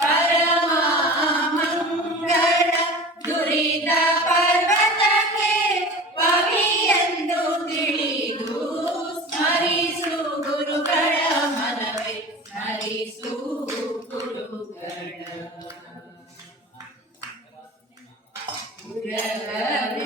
ಪರಮ ಮಂಗಳ ದುರಿತ ಪರ್ವತ Yeah.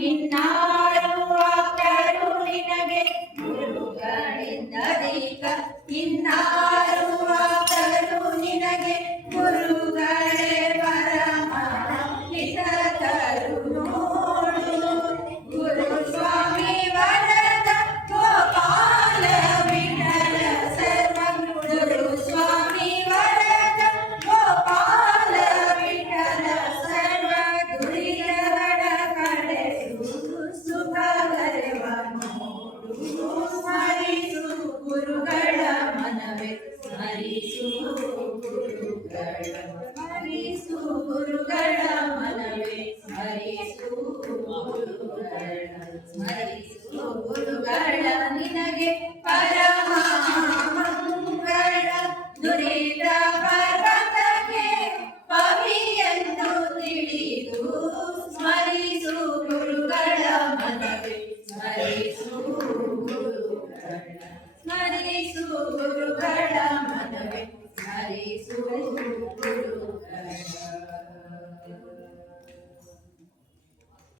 ಇನ್ನಾರು ನಿನಗೆ. ಗುರುಗಳಿಂದ ಇನ್ನಾರು ಸ್ಮರಿಸುವುದುಗಳ ನಿನಗೆ ಪರಮ ಮಂಗಳ ದುರಿತ ಪರ್ವತಕ್ಕೆ ಪವಿಯನ್ನು ತಿಳಿದು ಸ್ಮರಿಸು ಗುರುಗಳ ಮನವೇ, ಸ್ಮರಿಸು ಗುರುಗಳ ಸ್ಮರಿಸು ಗುರುಗಳ ಮನವೇ, ಸ್ಮರಿಸು